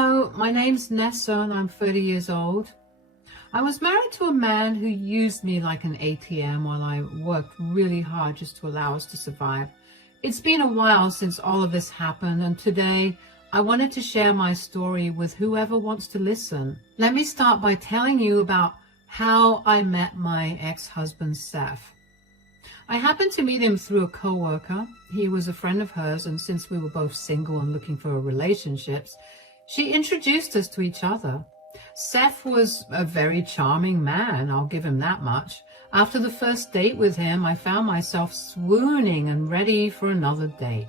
Hello, my name's Nessa and I'm 30 years old. I was married to a man who used me like an ATM while I worked really hard just to allow us to survive. It's been a while since all of this happened, and today I wanted to share my story with whoever wants to listen. Let me start by telling you about how I met my ex-husband, Seth. I happened to meet him through a co-worker. He was a friend of hers, and since we were both single and looking for relationships, she introduced us to each other. Seth was a very charming man, I'll give him that much. After the first date with him, I found myself swooning and ready for another date.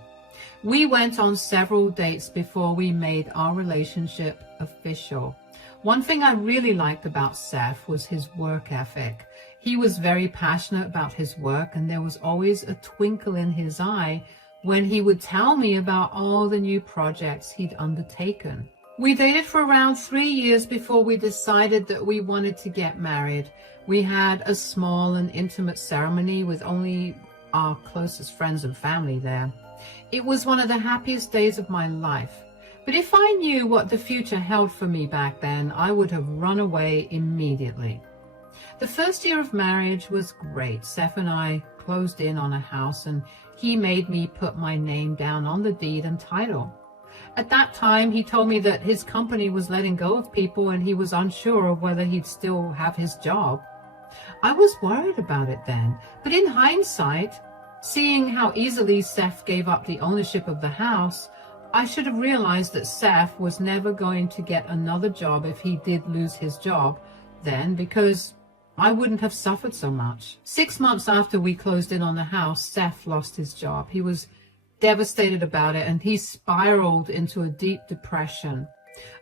We went on several dates before we made our relationship official. One thing I really liked about Seth was his work ethic. He was very passionate about his work, and there was always a twinkle in his eye when he would tell me about all the new projects he'd undertaken. We dated for around 3 years before we decided that we wanted to get married. We had a small and intimate ceremony with only our closest friends and family there. It was one of the happiest days of my life. But if I knew what the future held for me back then, I would have run away immediately. The first year of marriage was great. Seth and I closed in on a house, and he made me put my name down on the deed and title. At that time, he told me that his company was letting go of people and he was unsure of whether he'd still have his job. I was worried about it then, but in hindsight, seeing how easily Seth gave up the ownership of the house, I should have realized that Seth was never going to get another job if he did lose his job then, because I wouldn't have suffered so much. 6 months after we closed in on the house, Seth lost his job. He was devastated about it, and he spiraled into a deep depression.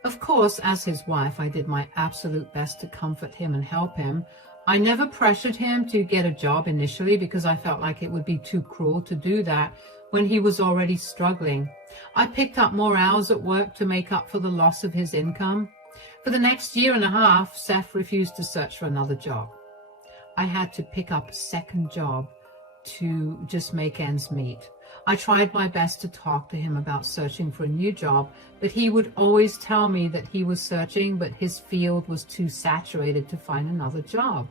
Of course, as his wife, I did my absolute best to comfort him and help him. I never pressured him to get a job initially because I felt like it would be too cruel to do that when he was already struggling. I picked up more hours at work to make up for the loss of his income. For the next year and a half, Seth refused to search for another job. I had to pick up a second job to just make ends meet. I tried my best to talk to him about searching for a new job, but he would always tell me that he was searching, but his field was too saturated to find another job.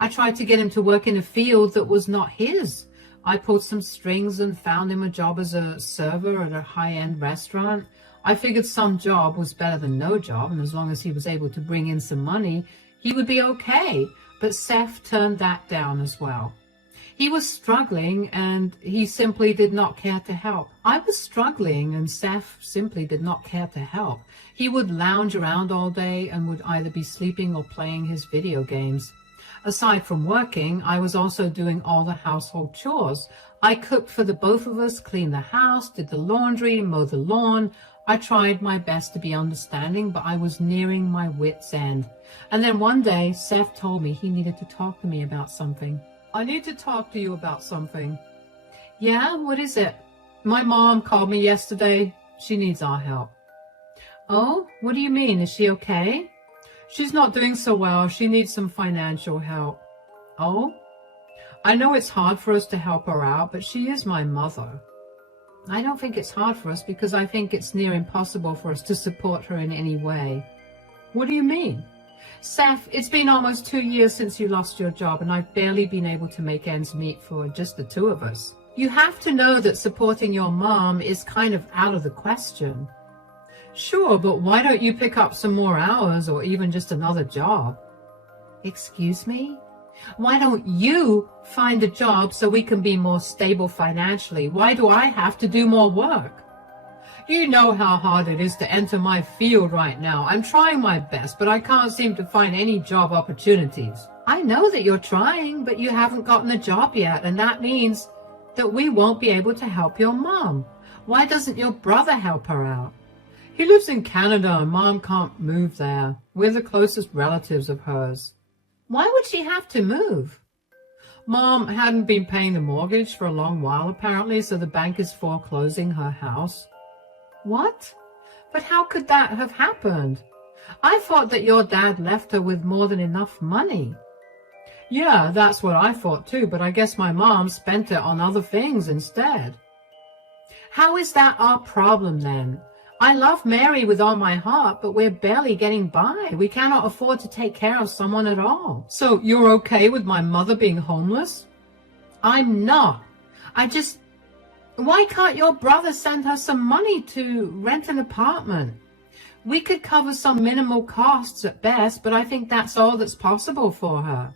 I tried to get him to work in a field that was not his. I pulled some strings and found him a job as a server at a high-end restaurant. I figured some job was better than no job, and as long as he was able to bring in some money, he would be okay. But Seth turned that down as well. He was struggling, and he simply did not care to help. I was struggling, and Seth simply did not care to help. He would lounge around all day and would either be sleeping or playing his video games. Aside from working, I was also doing all the household chores. I cooked for the both of us, cleaned the house, did the laundry, mowed the lawn. I tried my best to be understanding, but I was nearing my wit's end. And then one day, Seth told me he needed to talk to me about something. I need to talk to you about something. Yeah, what is it? My mom called me yesterday. She needs our help. Oh, what do you mean? Is she okay? She's not doing so well. She needs some financial help. Oh? I know it's hard for us to help her out, but she is my mother. I don't think it's hard for us because I think it's near impossible for us to support her in any way. What do you mean? Seth, it's been almost 2 years since you lost your job, and I've barely been able to make ends meet for just the two of us. You have to know that supporting your mom is kind of out of the question. Sure, but why don't you pick up some more hours or even just another job? Excuse me? Why don't you find a job so we can be more stable financially? Why do I have to do more work? You know how hard it is to enter my field right now. I'm trying my best, but I can't seem to find any job opportunities. I know that you're trying, but you haven't gotten a job yet, and that means that we won't be able to help your mom. Why doesn't your brother help her out? He lives in Canada, and Mom can't move there. We're the closest relatives of hers. Why would she have to move? Mom hadn't been paying the mortgage for a long while, apparently, so the bank is foreclosing her house. What? But how could that have happened? I thought that your dad left her with more than enough money. Yeah, that's what I thought too, but I guess my mom spent it on other things instead. How is that our problem then? I love Mary with all my heart, but we're barely getting by. We cannot afford to take care of someone at all. So you're okay with my mother being homeless? I'm not. Why can't your brother send her some money to rent an apartment? We could cover some minimal costs at best, but I think that's all that's possible for her.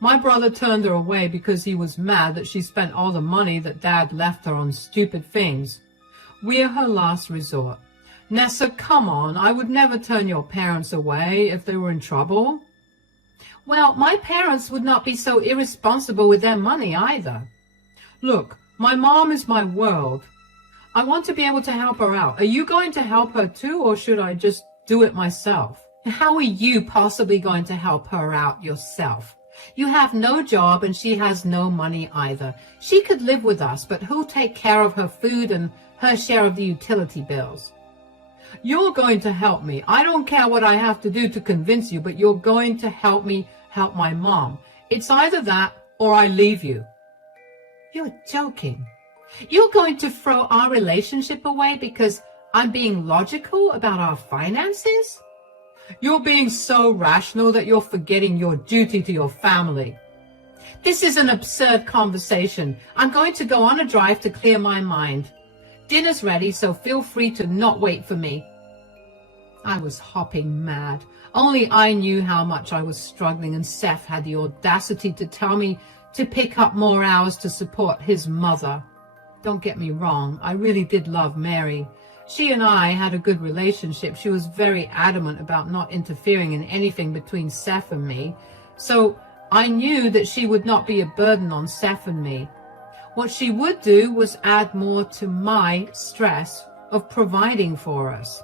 My brother turned her away because he was mad that she spent all the money that Dad left her on stupid things. We're her last resort. Nessa, come on, I would never turn your parents away if they were in trouble. Well, my parents would not be so irresponsible with their money either. Look, my mom is my world. I want to be able to help her out. Are you going to help her too, or should I just do it myself? How are you possibly going to help her out yourself? You have no job and she has no money either. She could live with us, but who'll take care of her food and her share of the utility bills? You're going to help me. I don't care what I have to do to convince you, but you're going to help me help my mom. It's either that or I leave you. You're joking. You're going to throw our relationship away because I'm being logical about our finances? You're being so rational that you're forgetting your duty to your family. This is an absurd conversation. I'm going to go on a drive to clear my mind. Dinner's ready, so feel free to not wait for me. I was hopping mad. Only I knew how much I was struggling, and Seth had the audacity to tell me to pick up more hours to support his mother. Don't get me wrong, I really did love Mary. She and I had a good relationship. She was very adamant about not interfering in anything between Seth and me, so I knew that she would not be a burden on Seth and me. What she would do was add more to my stress of providing for us.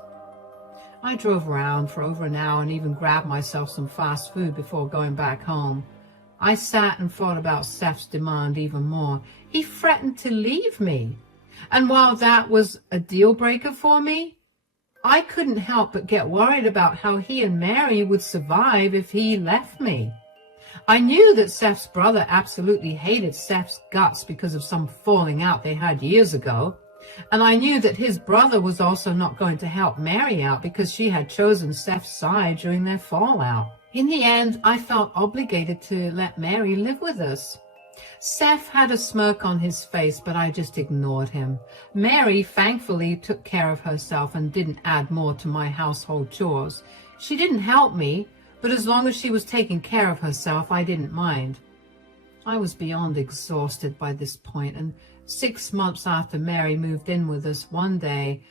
I drove around for over an hour and even grabbed myself some fast food before going back home. I sat and thought about Seth's demand even more. He threatened to leave me. And while that was a deal breaker for me, I couldn't help but get worried about how he and Mary would survive if he left me. I knew that Seth's brother absolutely hated Seth's guts because of some falling out they had years ago. And I knew that his brother was also not going to help Mary out because she had chosen Seth's side during their fallout. In the end, I felt obligated to let Mary live with us. Seth had a smirk on his face, but I just ignored him. Mary thankfully took care of herself and didn't add more to my household chores. She didn't help me, but as long as she was taking care of herself, I didn't mind. I was beyond exhausted by this point, and 6 months after Mary moved in with us, one day,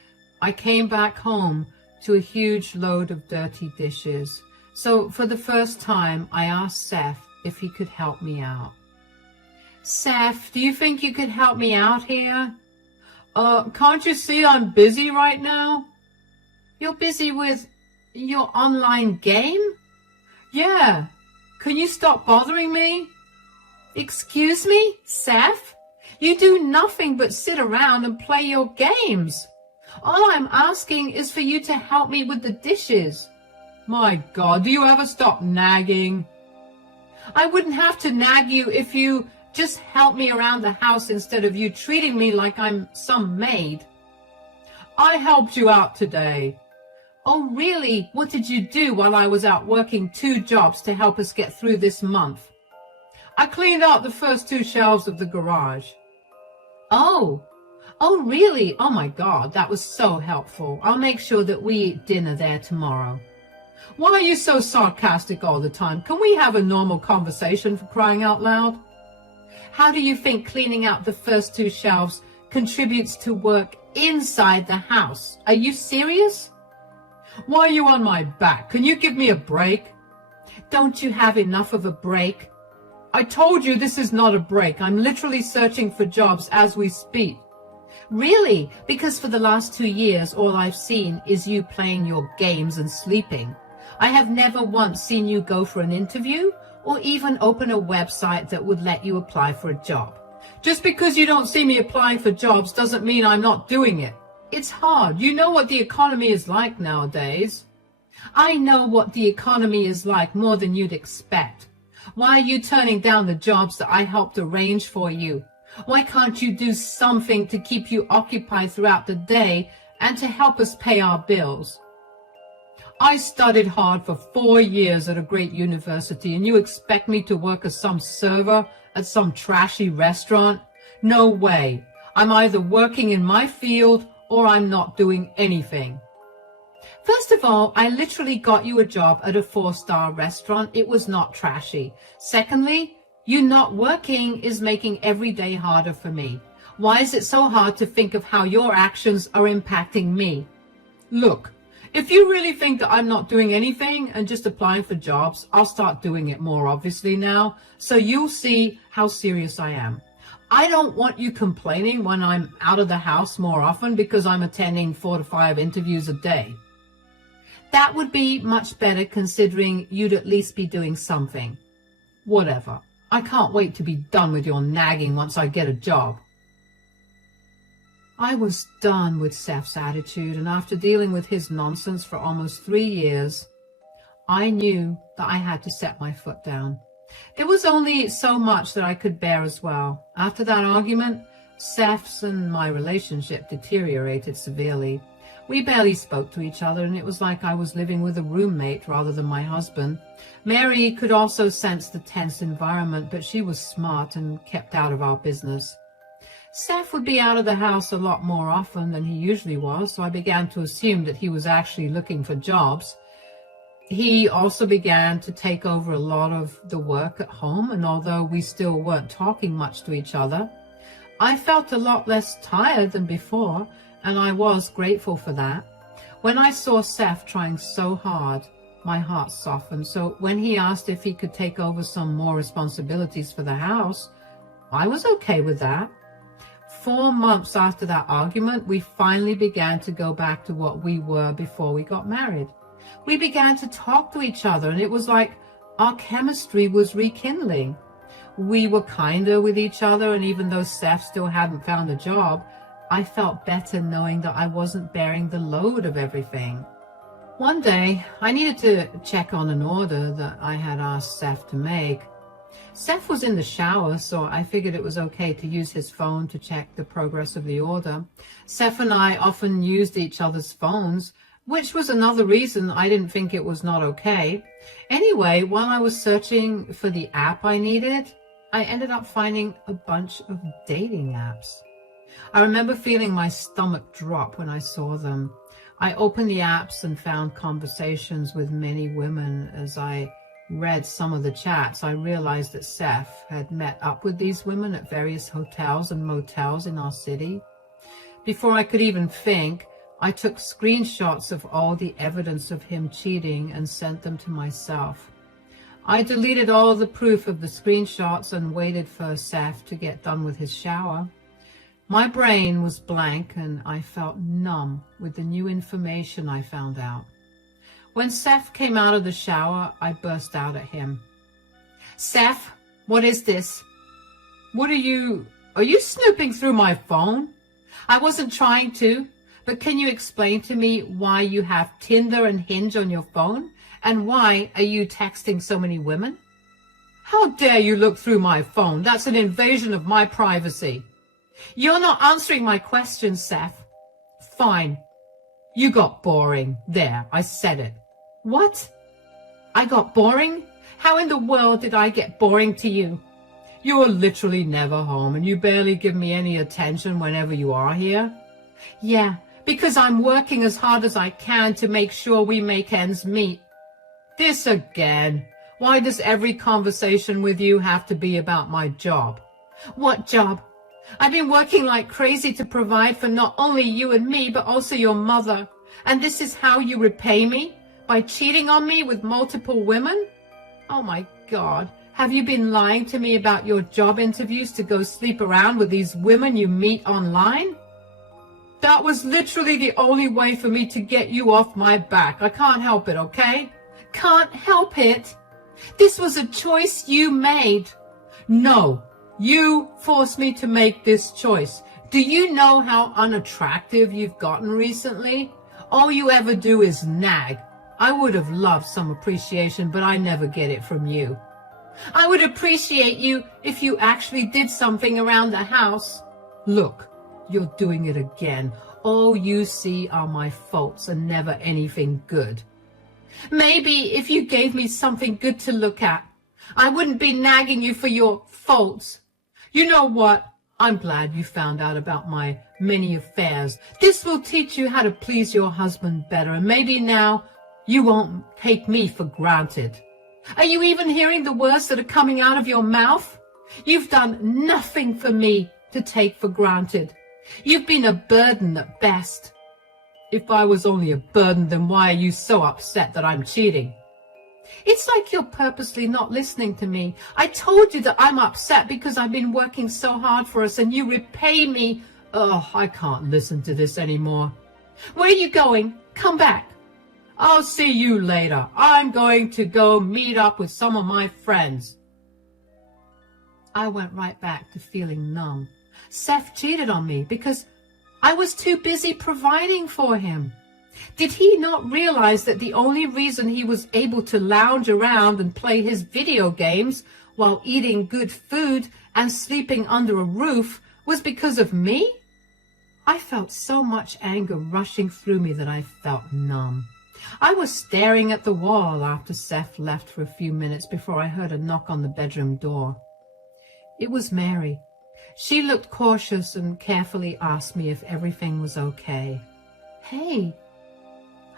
I came back home to a huge load of dirty dishes. So for the first time, I asked Seth if he could help me out. Seth, do you think you could help me out here? Can't you see I'm busy right now? You're busy with your online game? Yeah. Can you stop bothering me? Excuse me, Seth? You do nothing but sit around and play your games. All I'm asking is for you to help me with the dishes. My God, do you ever stop nagging? I wouldn't have to nag you if you just help me around the house instead of you treating me like I'm some maid. I helped you out today. Oh, really? What did you do while I was out working 2 jobs to help us get through this month? I cleaned out the first 2 shelves of the garage. Oh, really? Oh my God, that was so helpful. I'll make sure that we eat dinner there tomorrow. Why are you so sarcastic all the time? Can we have a normal conversation, for crying out loud? How do you think cleaning out the first 2 shelves contributes to work inside the house? Are you serious? Why are you on my back? Can you give me a break? Don't you have enough of a break? I told you this is not a break. I'm literally searching for jobs as we speak. Really? Because for the last 2 years, all I've seen is you playing your games and sleeping. I have never once seen you go for an interview or even open a website that would let you apply for a job. Just because you don't see me applying for jobs doesn't mean I'm not doing it. It's hard. You know what the economy is like nowadays. I know what the economy is like more than you'd expect. Why are you turning down the jobs that I helped arrange for you? Why can't you do something to keep you occupied throughout the day and to help us pay our bills. I studied hard for 4 years at a great university, and you expect me to work as some server at some trashy restaurant? No way. I'm either working in my field or I'm not doing anything. First of all, I literally got you a job at a 4-star restaurant. It was not trashy. Secondly, you not working is making every day harder for me. Why is it so hard to think of how your actions are impacting me? Look, if you really think that I'm not doing anything and just applying for jobs, I'll start doing it more obviously now, so you'll see how serious I am. I don't want you complaining when I'm out of the house more often because I'm attending 4 to 5 interviews a day. That would be much better considering you'd at least be doing something. Whatever. I can't wait to be done with your nagging once I get a job. I was done with Seth's attitude, and after dealing with his nonsense for almost 3 years, I knew that I had to set my foot down. There was only so much that I could bear as well. After that argument, Seth's and my relationship deteriorated severely. We barely spoke to each other, and it was like I was living with a roommate rather than my husband. Mary could also sense the tense environment, but she was smart and kept out of our business. Seth would be out of the house a lot more often than he usually was, so I began to assume that he was actually looking for jobs. He also began to take over a lot of the work at home, and although we still weren't talking much to each other, I felt a lot less tired than before, and I was grateful for that. When I saw Seth trying so hard, my heart softened, so when he asked if he could take over some more responsibilities for the house, I was okay with that. 4 months after that argument, we finally began to go back to what we were before we got married. We began to talk to each other, and it was like our chemistry was rekindling. We were kinder with each other, and even though Seth still hadn't found a job, I felt better knowing that I wasn't bearing the load of everything. One day, I needed to check on an order that I had asked Seth to make. Seth was in the shower, so I figured it was okay to use his phone to check the progress of the order. Seth and I often used each other's phones, which was another reason I didn't think it was not okay. Anyway, while I was searching for the app I needed, I ended up finding a bunch of dating apps. I remember feeling my stomach drop when I saw them. I opened the apps and found conversations with many women. As I read some of the chats, I realized that Seth had met up with these women at various hotels and motels in our city. Before I could even think, I took screenshots of all the evidence of him cheating and sent them to myself. I deleted all the proof of the screenshots and waited for Seth to get done with his shower. My brain was blank and I felt numb with the new information I found out. When Seth came out of the shower, I burst out at him. "Seth, what is this? Are you snooping through my phone? I wasn't trying to, but can you explain to me why you have Tinder and Hinge on your phone? And why are you texting so many women? How dare you look through my phone? That's an invasion of my privacy." "You're not answering my questions, Seth." "Fine. You got boring. There, I said it." "What? I got boring? How in the world did I get boring to you?" "You're literally never home, and you barely give me any attention whenever you are here." "Yeah, because I'm working as hard as I can to make sure we make ends meet." "This again. Why does every conversation with you have to be about my job?" "What job? I've been working like crazy to provide for not only you and me, but also your mother. And this is how you repay me? By cheating on me with multiple women? Oh my God. Have you been lying to me about your job interviews to go sleep around with these women you meet online?" "That was literally the only way for me to get you off my back. I can't help it, okay?" "Can't help it? This was a choice you made." "No. You forced me to make this choice. Do you know how unattractive you've gotten recently? All you ever do is nag. I would have loved some appreciation, but I never get it from you." "I would appreciate you if you actually did something around the house." "Look, you're doing it again. all you see are my faults and never anything good. Maybe if you gave me something good to look at, I wouldn't be nagging you for your faults. You know what? I'm glad you found out about my many affairs. This will teach you how to please your husband better, and maybe now you won't take me for granted. Are you even hearing the words that are coming out of your mouth? You've done nothing for me to take for granted. You've been a burden at best. If I was only a burden, then why are you so upset that I'm cheating? It's like you're purposely not listening to me. I told you that I'm upset because I've been working so hard for us and you repay me. Oh, I can't listen to this anymore. Where are you going? Come back. I'll see you later. I'm going to go meet up with some of my friends. I went right back to feeling numb. Seth cheated on me because I was too busy providing for him. Did he not realize that the only reason he was able to lounge around and play his video games while eating good food and sleeping under a roof was because of me? I felt so much anger rushing through me that I felt numb. I was staring at the wall after Seth left for a few minutes before I heard a knock on the bedroom door. It was Mary. She looked cautious and carefully asked me if everything was okay. Hey.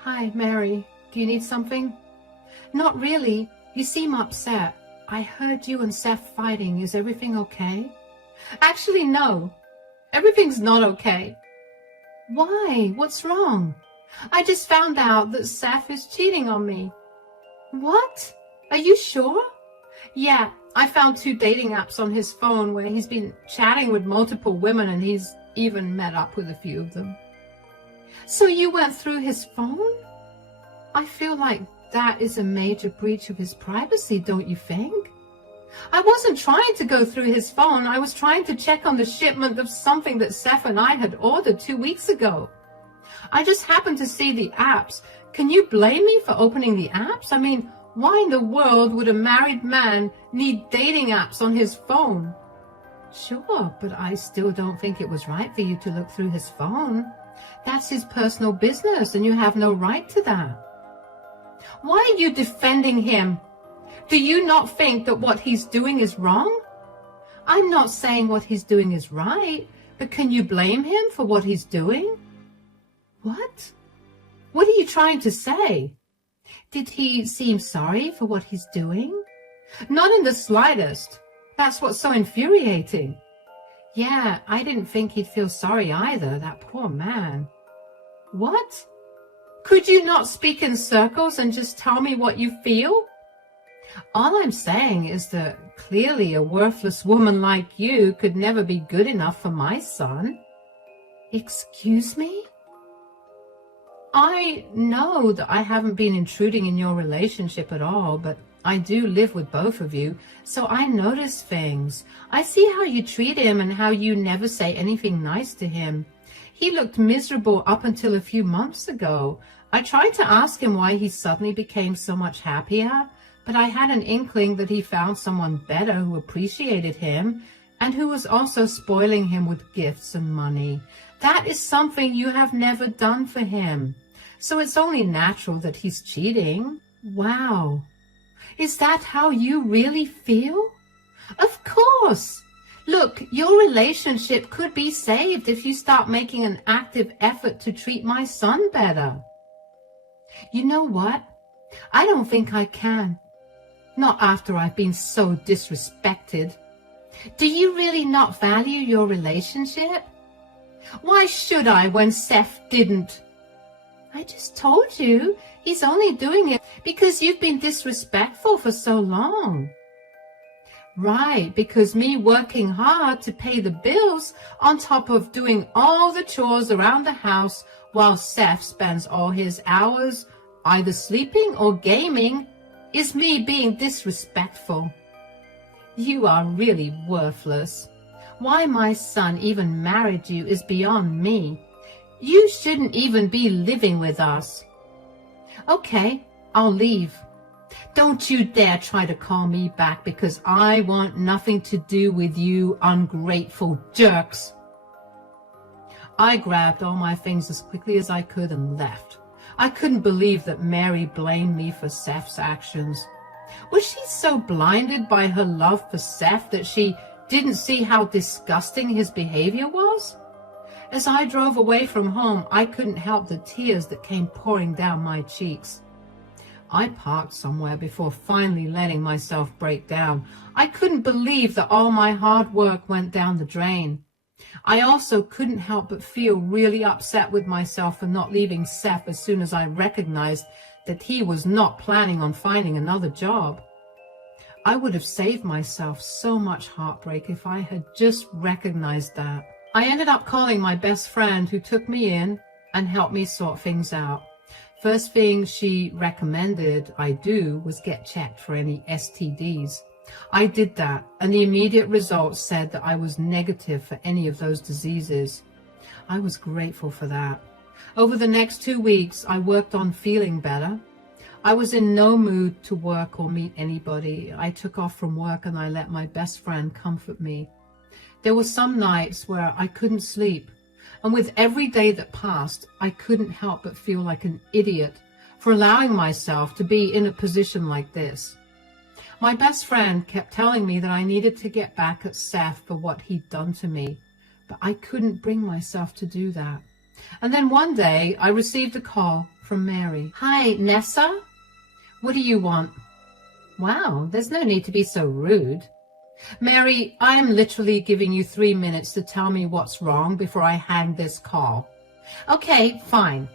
Hi, Mary. Do you need something? Not really. You seem upset. I heard you and Seth fighting. Is everything okay? Actually, no. Everything's not okay. Why? What's wrong? I just found out that Seth is cheating on me. What? Are you sure? Yeah, I found 2 dating apps on his phone where he's been chatting with multiple women and he's even met up with a few of them. So you went through his phone? I feel like that is a major breach of his privacy, don't you think? I wasn't trying to go through his phone. I was trying to check on the shipment of something that Seth and I had ordered 2 weeks ago. I just happened to see the apps. Can you blame me for opening the apps? I mean, why in the world would a married man need dating apps on his phone? Sure, but I still don't think it was right for you to look through his phone. That's his personal business, and you have no right to that. Why are you defending him? Do you not think that what he's doing is wrong? I'm not saying what he's doing is right, but can you blame him for what he's doing? What? What are you trying to say? Did he seem sorry for what he's doing? Not in the slightest. That's what's so infuriating. Yeah, I didn't think he'd feel sorry either, that poor man. What? Could you not speak in circles and just tell me what you feel? All I'm saying is that clearly a worthless woman like you could never be good enough for my son. Excuse me? I know that I haven't been intruding in your relationship at all, but I do live with both of you, so I notice things. I see how you treat him and how you never say anything nice to him. He looked miserable up until a few months ago. I tried to ask him why he suddenly became so much happier, but I had an inkling that he found someone better who appreciated him and who was also spoiling him with gifts and money. That is something you have never done for him. So it's only natural that he's cheating. Wow. Is that how you really feel? Of course. Look, your relationship could be saved if you start making an active effort to treat my son better. You know what? I don't think I can. Not after I've been so disrespected. Do you really not value your relationship? Why should I when Seth didn't? I just told you he's only doing it because you've been disrespectful for so long. Right, because me working hard to pay the bills on top of doing all the chores around the house while Seth spends all his hours either sleeping or gaming is me being disrespectful. You are really worthless. Why my son even married you is beyond me. You shouldn't even be living with us. Okay, I'll leave. Don't you dare try to call me back because I want nothing to do with you ungrateful jerks. I grabbed all my things as quickly as I could and left. I couldn't believe that Mary blamed me for Seth's actions. Was she so blinded by her love for Seth that she didn't see how disgusting his behavior was? As I drove away from home, I couldn't help the tears that came pouring down my cheeks. I parked somewhere before finally letting myself break down. I couldn't believe that all my hard work went down the drain. I also couldn't help but feel really upset with myself for not leaving Seth as soon as I recognized that he was not planning on finding another job. I would have saved myself so much heartbreak if I had just recognized that. I ended up calling my best friend, who took me in and helped me sort things out. First thing she recommended I do was get checked for any STDs. I did that, and the immediate results said that I was negative for any of those diseases. I was grateful for that. Over the next 2 weeks, I worked on feeling better. I was in no mood to work or meet anybody. I took off from work and I let my best friend comfort me. There were some nights where I couldn't sleep, and with every day that passed, I couldn't help but feel like an idiot for allowing myself to be in a position like this. My best friend kept telling me that I needed to get back at Seth for what he'd done to me, but I couldn't bring myself to do that. And then one day, I received a call from Mary. "Hi, Nessa? What do you want?" "Wow, there's no need to be so rude." "Mary, I am literally giving you 3 minutes to tell me what's wrong before I hang this call." "Okay, fine.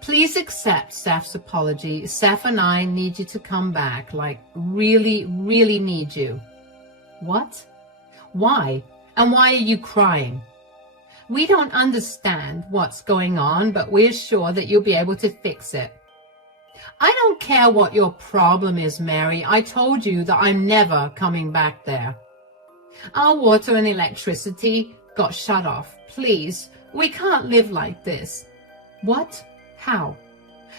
Please accept Seth's apology. Seth and I need you to come back, like really, really need you." "What? Why? And why are you crying?" "We don't understand what's going on, but we're sure that you'll be able to fix it." "I don't care what your problem is, Mary. I told you that I'm never coming back there." "Our water and electricity got shut off. Please, we can't live like this." "What? How?"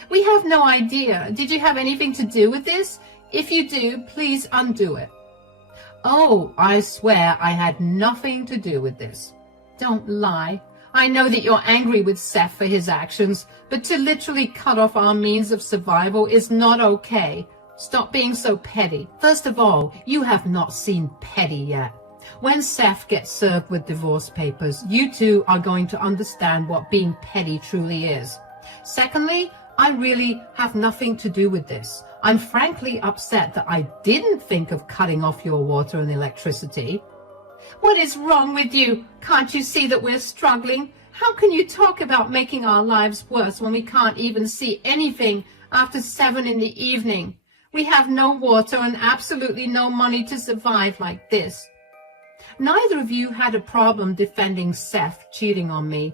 "We have no idea. Did you have anything to do with this? If you do, please undo it." "Oh, I swear I had nothing to do with this." "Don't lie. I know that you're angry with Seth for his actions, but to literally cut off our means of survival is not okay. Stop being so petty. First of all, you have not seen petty yet. When Seth gets served with divorce papers, you two are going to understand what being petty truly is. Secondly, I really have nothing to do with this. I'm frankly upset that I didn't think of cutting off your water and electricity." "What is wrong with you? Can't you see that we're struggling? How can you talk about making our lives worse when we can't even see anything after 7 in the evening? We have no water and absolutely no money to survive like this." Neither of you had a problem defending Seth cheating on me.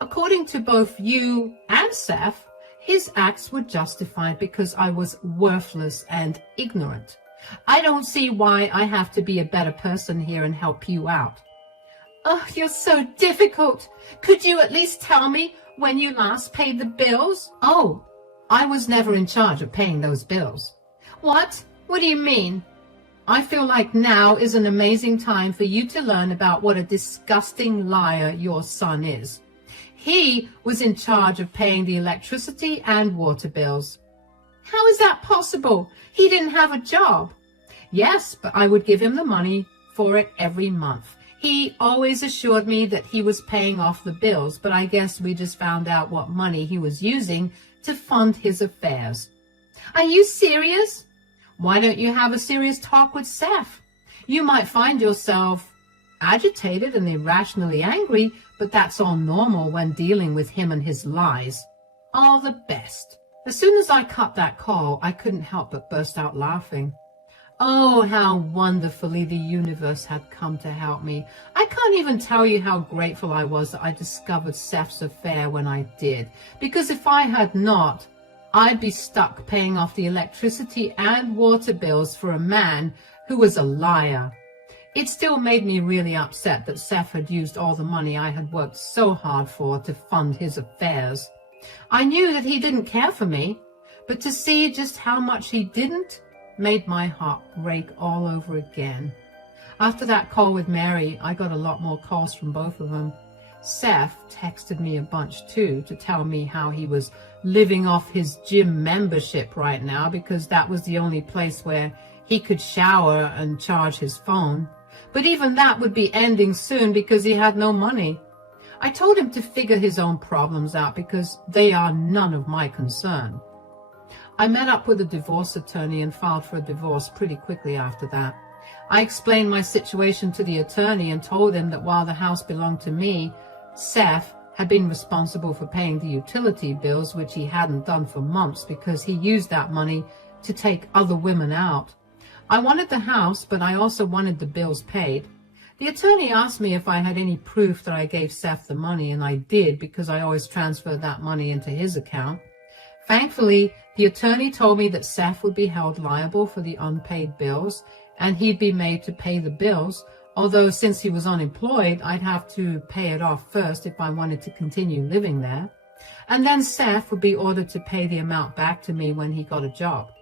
According to both you and Seth, his acts were justified because I was worthless and ignorant. I don't see why I have to be a better person here and help you out. "Oh, you're so difficult. Could you at least tell me when you last paid the bills?" "Oh, I was never in charge of paying those bills." "What? What do you mean?" "I feel like now is an amazing time for you to learn about what a disgusting liar your son is. He was in charge of paying the electricity and water bills." "How is that possible? He didn't have a job." "Yes, but I would give him the money for it every month. He always assured me that he was paying off the bills, but I guess we just found out what money he was using to fund his affairs." "Are you serious?" "Why don't you have a serious talk with Seth? You might find yourself agitated and irrationally angry, but that's all normal when dealing with him and his lies. All the best." As soon as I cut that call, I couldn't help but burst out laughing. Oh, how wonderfully the universe had come to help me. I can't even tell you how grateful I was that I discovered Seth's affair when I did, because if I had not, I'd be stuck paying off the electricity and water bills for a man who was a liar. It still made me really upset that Seth had used all the money I had worked so hard for to fund his affairs. I knew that he didn't care for me, but to see just how much he didn't made my heart break all over again. After that call with Mary, I got a lot more calls from both of them. Seth texted me a bunch too to tell me how he was living off his gym membership right now because that was the only place where he could shower and charge his phone. But even that would be ending soon because he had no money. I told him to figure his own problems out because they are none of my concern. I met up with a divorce attorney and filed for a divorce pretty quickly after that. I explained my situation to the attorney and told him that while the house belonged to me, Seth had been responsible for paying the utility bills, which he hadn't done for months because he used that money to take other women out. I wanted the house, but I also wanted the bills paid. The attorney asked me if I had any proof that I gave Seth the money, and I did because I always transferred that money into his account. Thankfully, the attorney told me that Seth would be held liable for the unpaid bills, and he'd be made to pay the bills, although since he was unemployed, I'd have to pay it off first if I wanted to continue living there. And then Seth would be ordered to pay the amount back to me when he got a job.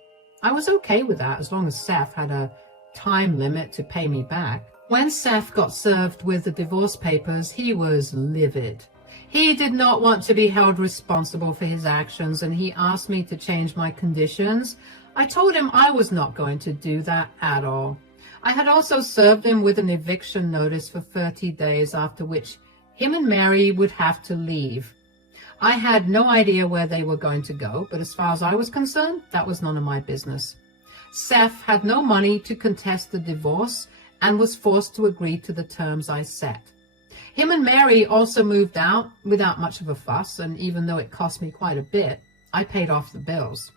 I was okay with that as long as Seth had a time limit to pay me back. When Seth got served with the divorce papers, he was livid. He did not want to be held responsible for his actions, and he asked me to change my conditions. I told him I was not going to do that at all. I had also served him with an eviction notice for 30 days, after which him and Mary would have to leave. I had no idea where they were going to go, but as far as I was concerned, that was none of my business. Seth had no money to contest the divorce and was forced to agree to the terms I set. Him and Mary also moved out without much of a fuss, and even though it cost me quite a bit, I paid off the bills.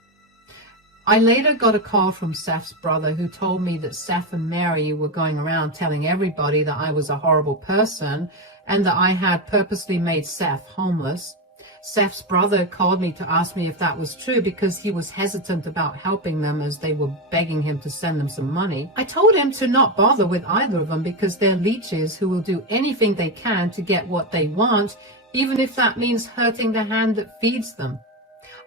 I later got a call from Seth's brother who told me that Seth and Mary were going around telling everybody that I was a horrible person and that I had purposely made Seth homeless. Seth's brother called me to ask me if that was true because he was hesitant about helping them as they were begging him to send them some money. I told him to not bother with either of them because they're leeches who will do anything they can to get what they want, even if that means hurting the hand that feeds them.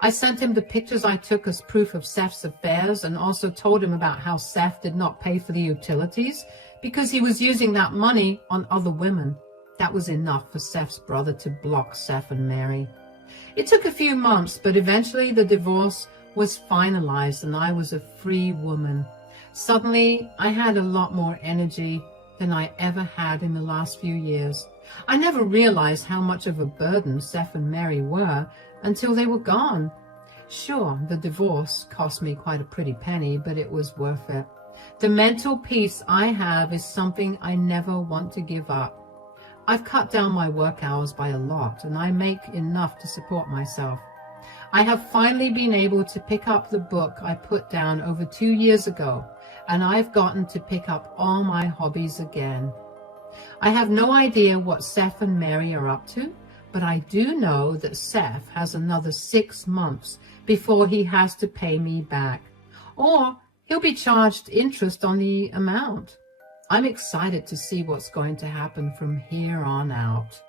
I sent him the pictures I took as proof of Seth's affairs and also told him about how Seth did not pay for the utilities because he was using that money on other women. That was enough for Seth's brother to block Seth and Mary. It took a few months, but eventually the divorce was finalized and I was a free woman. Suddenly, I had a lot more energy than I ever had in the last few years. I never realized how much of a burden Seth and Mary were until they were gone. Sure, the divorce cost me quite a pretty penny, but it was worth it. The mental peace I have is something I never want to give up. I've cut down my work hours by a lot, and I make enough to support myself. I have finally been able to pick up the book I put down over 2 years ago, and I've gotten to pick up all my hobbies again. I have no idea what Seth and Mary are up to, but I do know that Seth has another 6 months before he has to pay me back, or he'll be charged interest on the amount. I'm excited to see what's going to happen from here on out.